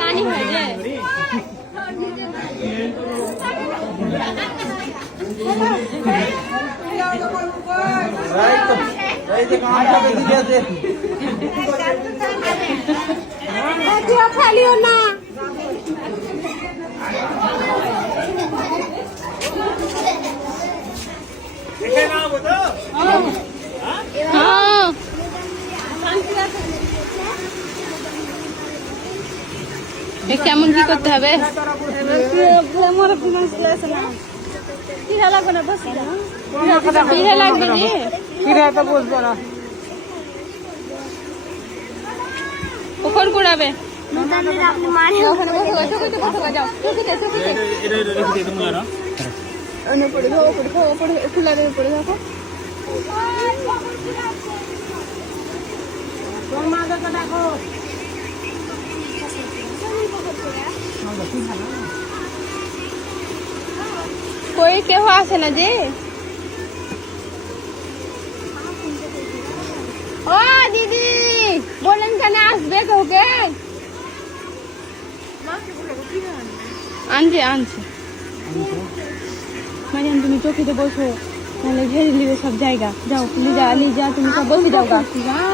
নানি হয় যে খালিও না কেমন কি করতে হবে ওখানে কুড়াবে কই কেউ আসে না যে ও দিদি বলেন কেন আসবে কাউকে আনছে আনছে মারিয়াম তুমি চৌকিতে বসো তাহলে ঘেরে নিবে সব জায়গা যাও লিজা লিজা তুমি সব বসে যাও গা